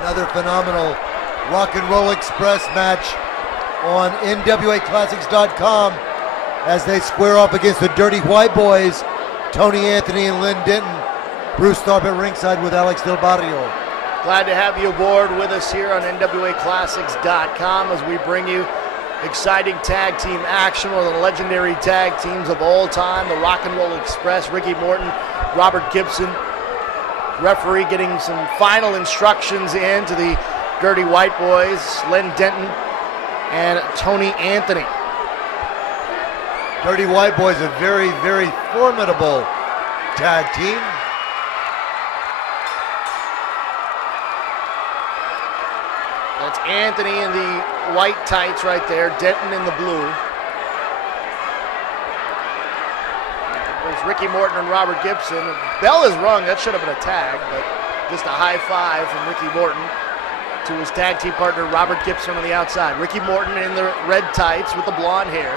Another phenomenal Rock and Roll Express match on NWAClassics.com as they square off against the Dirty White Boys, Tony Anthony and Lynn Denton. Bruce Tharp at ringside with Alex Del Barrio. Glad to have you aboard with us here on NWAClassics.com as we bring you exciting tag team action, one of the legendary tag teams of all time, the Rock and Roll Express. Ricky Morton, Robert Gibson, referee getting some final instructions in to the Dirty White Boys, Lynn Denton and Tony Anthony. Dirty White Boys, a very, very formidable tag team. That's Anthony in the white tights right there, Denton in the blue. There's Ricky Morton and Robert Gibson. Bell is rung, that should have been a tag, but just a high five from Ricky Morton to his tag team partner Robert Gibson on the outside. Ricky Morton in the red tights with the blonde hair,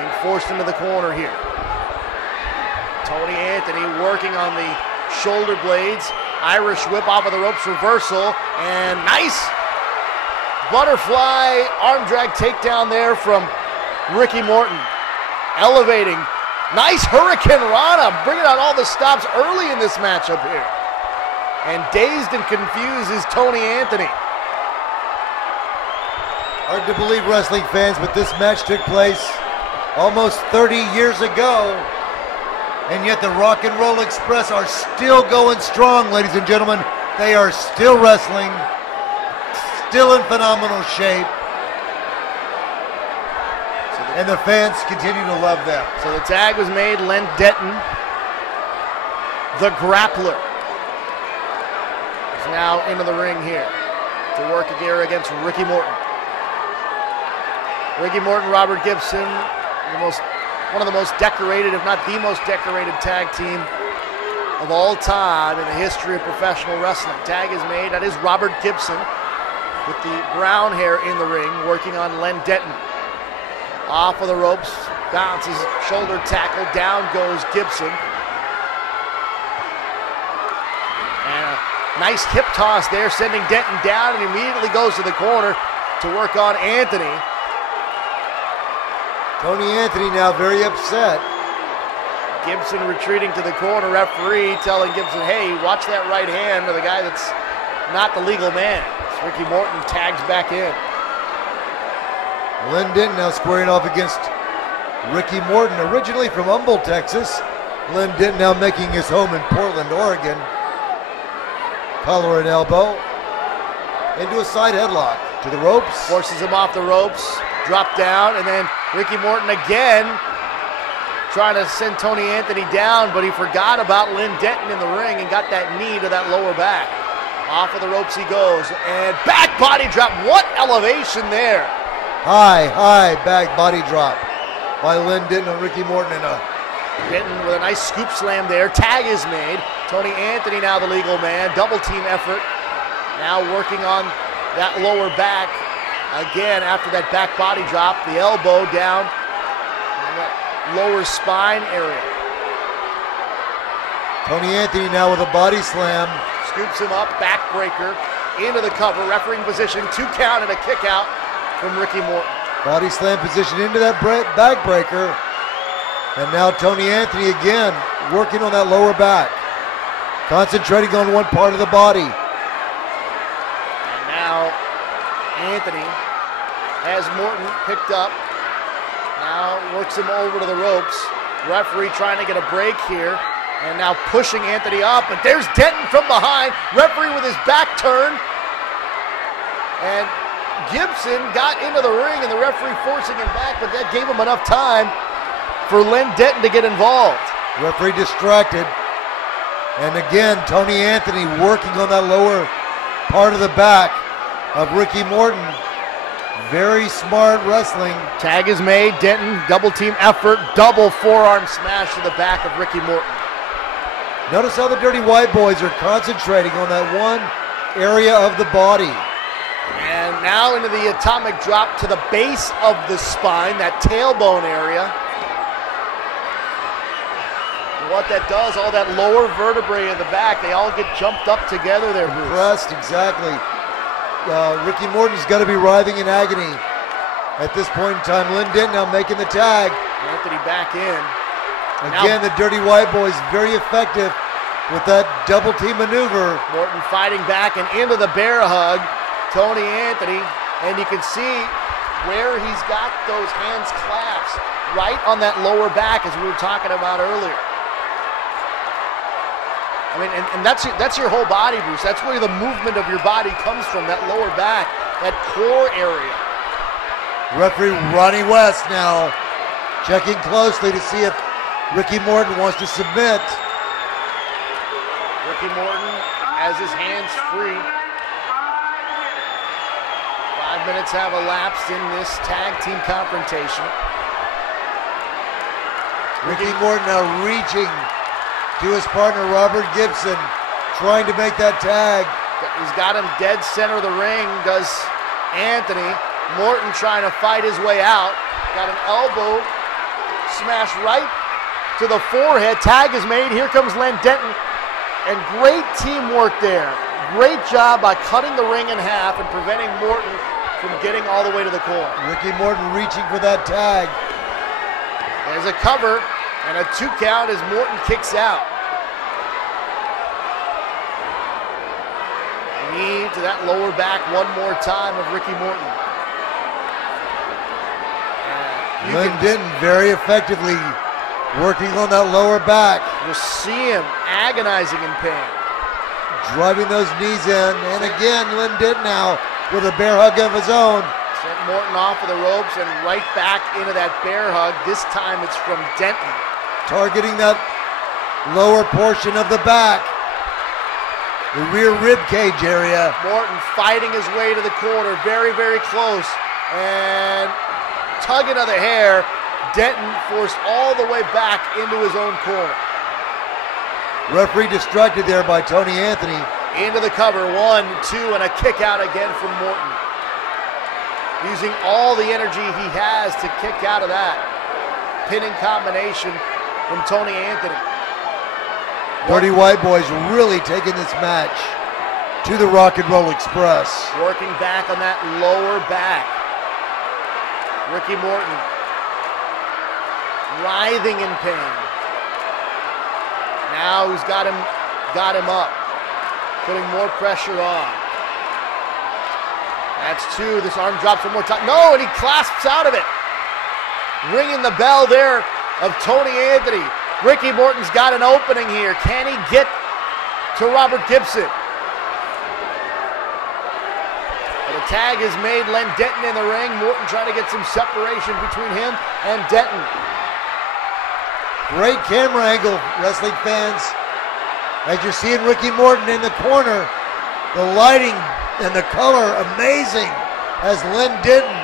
being forced into the corner here. Tony Anthony working on the shoulder blades. Irish whip off of the ropes reversal, and nice butterfly arm drag takedown there from Ricky Morton. Elevating. Nice Hurricane Rana, bringing out all the stops early in this matchup here. And dazed and confused is Tony Anthony. Hard to believe, wrestling fans, but this match took place almost 30 years ago, and yet the Rock and Roll Express are still going strong, ladies and gentlemen. They are still wrestling, still in phenomenal shape, and the fans continue to love them. So the tag was made. Len Denton, the grappler, is now into the ring here to work here against Ricky Morton. Ricky Morton, Robert Gibson, one of the most decorated, if not the most decorated tag team of all time in the history of professional wrestling. Tag is made. That is Robert Gibson with the brown hair in the ring, working on Len Denton. Off of the ropes, bounces, shoulder tackle, down goes Gibson. And a nice hip toss there, sending Denton down, and immediately goes to the corner to work on Anthony. Tony Anthony now very upset. Gibson retreating to the corner, referee telling Gibson, hey, watch that right hand, or the guy that's not the legal man. So Ricky Morton tags back in. Lynn Denton now squaring off against Ricky Morton, originally from Humble, Texas. Lynn Denton now making his home in Portland, Oregon. Collar and elbow into a side headlock to the ropes. Forces him off the ropes, drop down, and then Ricky Morton again trying to send Tony Anthony down, but he forgot about Lynn Denton in the ring and got that knee to that lower back. Off of the ropes he goes, and back body drop. What elevation there! High back body drop by Lynn Denton and Ricky Morton. Denton with a nice scoop slam there. Tag is made. Tony Anthony now the legal man. Double team effort. Now working on that lower back. Again, after that back body drop, the elbow down in that lower spine area. Tony Anthony now with a body slam. Scoops him up, backbreaker, into the cover, refereeing position, 2 count and a kick out from Ricky Morton. Body slam position into that backbreaker. And now Tony Anthony again working on that lower back. Concentrating on one part of the body. And now Anthony has Morton picked up. Now works him over to the ropes. Referee trying to get a break here. And now pushing Anthony up. But there's Denton from behind. Referee with his back turned. And Gibson got into the ring and the referee forcing him back, but that gave him enough time for Lynn Denton to get involved. Referee distracted. And again, Tony Anthony working on that lower part of the back of Ricky Morton. Very smart wrestling. Tag is made. Denton, double team effort, double forearm smash to the back of Ricky Morton. Notice how the Dirty White Boys are concentrating on that one area of the body. And now into the atomic drop to the base of the spine, that tailbone area. what that does, all that lower vertebrae of the back, they all get jumped up together there, Bruce. Pressed, exactly. Ricky Morton's got to be writhing in agony at this point in time. Lynn Denton now making the tag. Anthony back in. Again, the Dirty White Boys very effective with that double team maneuver. Morton fighting back and into the bear hug. Tony Anthony, and you can see where he's got those hands clasped, right on that lower back as we were talking about earlier. I mean, and that's your whole body, Bruce. That's where the movement of your body comes from, that lower back, that core area. Referee Ronnie West now checking closely to see if Ricky Morton wants to submit. Ricky Morton has his hands free. 5 minutes have elapsed in this tag team confrontation. Ricky Morton now reaching to his partner Robert Gibson, trying to make that tag. He's got him dead center of the ring, does Anthony. Morton trying to fight his way out. Got an elbow smash right to the forehead. Tag is made. Here comes Len Denton. And great teamwork there. Great job by cutting the ring in half and preventing Morton from getting all the way to the corner. Ricky Morton reaching for that tag. There's a cover and a 2 count as Morton kicks out. Knee to that lower back one more time of Ricky Morton. Len Denton very effectively working on that lower back. You'll see him agonizing in pain. Driving those knees in, and again, Len Denton now with a bear hug of his own. Sent Morton off of the ropes and right back into that bear hug. This time it's from Denton. Targeting that lower portion of the back. The rear rib cage area. Morton fighting his way to the corner, very, very close. And tugging of the hair, Denton forced all the way back into his own corner. Referee distracted there by Tony Anthony. Into the cover, 1, 2, and a kick out again from Morton. Using all the energy he has to kick out of that. Pinning combination from Tony Anthony. Dirty White Boys really taking this match to the Rock and Roll Express. Working back on that lower back. Ricky Morton writhing in pain. Now he's got him up, putting more pressure on. That's 2. This arm drops one more time. No, and he clasps out of it. Ringing the bell there of Tony Anthony. Ricky Morton's got an opening here. Can he get to Robert Gibson? But a tag is made. Len Denton in the ring. Morton trying to get some separation between him and Denton. Great camera angle, wrestling fans. As you're seeing Ricky Morton in the corner, the lighting and the color amazing as Len Denton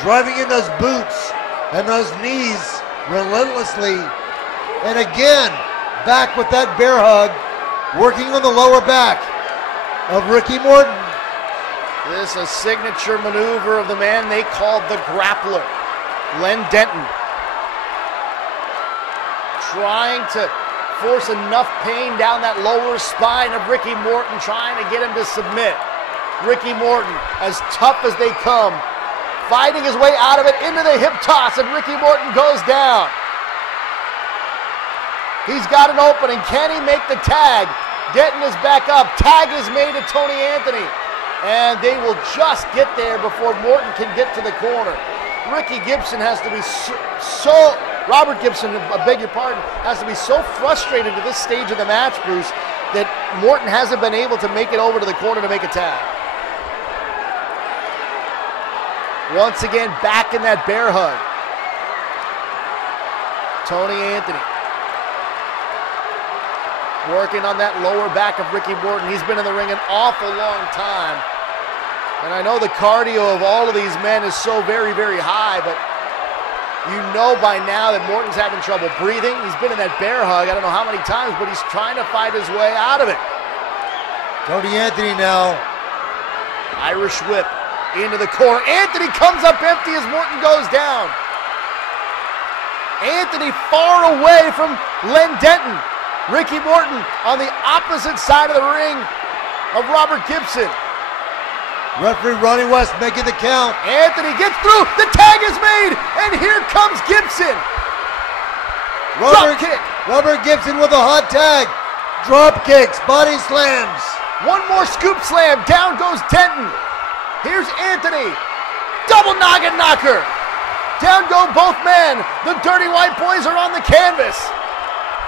driving in those boots and those knees relentlessly. And again, back with that bear hug, working on the lower back of Ricky Morton. This is a signature maneuver of the man they called the Grappler, Len Denton. Trying to force enough pain down that lower spine of Ricky Morton, trying to get him to submit. Ricky Morton, as tough as they come, fighting his way out of it into the hip toss, and Ricky Morton goes down. He's got an opening. Can he make the tag? Denton is back up. Tag is made to Tony Anthony. And they will just get there before Morton can get to the corner. Ricky Gibson has to be Robert Gibson, I beg your pardon, has to be so frustrated at this stage of the match, Bruce, that Morton hasn't been able to make it over to the corner to make a tag. Once again, back in that bear hug. Tony Anthony. Working on that lower back of Ricky Morton. He's been in the ring an awful long time. And I know the cardio of all of these men is so very, very high, but you know by now that Morton's having trouble breathing. He's been in that bear hug, I don't know how many times, but he's trying to fight his way out of it. Tony Anthony now. Irish whip into the corner. Anthony comes up empty as Morton goes down. Anthony far away from Len Denton. Ricky Morton on the opposite side of the ring of Robert Gibson. Referee Ronnie West making the count. Anthony gets through. The tag is made, and here comes Gibson. Drop kick. Robert Gibson with a hot tag. Drop kicks, body slams. One more scoop slam. Down goes Denton. Here's Anthony. Double noggin knocker. Down go both men. The Dirty White Boys are on the canvas.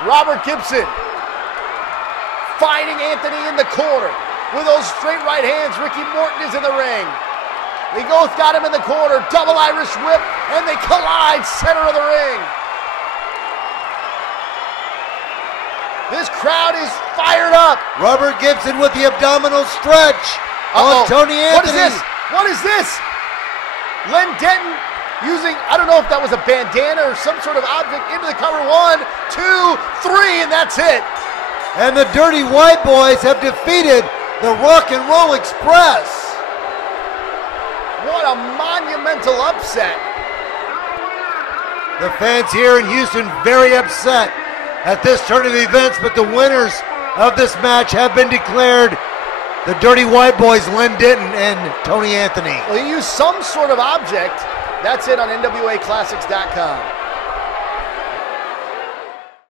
Robert Gibson fighting Anthony in the corner. With those straight right hands, Ricky Morton is in the ring. They both got him in the corner. Double Irish whip, and they collide center of the ring. This crowd is fired up. Robert Gibson with the abdominal stretch on Tony Anthony. What is this? What is this? Len Denton using, I don't know if that was a bandana or some sort of object into the cover. 1, 2, 3, and that's it. And the Dirty White Boys have defeated the Rock and Roll Express. What a monumental upset. The fans here in Houston very upset at this turn of events, but the winners of this match have been declared the Dirty White Boys, Len Denton and Tony Anthony. Well, he used some sort of object. That's it on NWAClassics.com.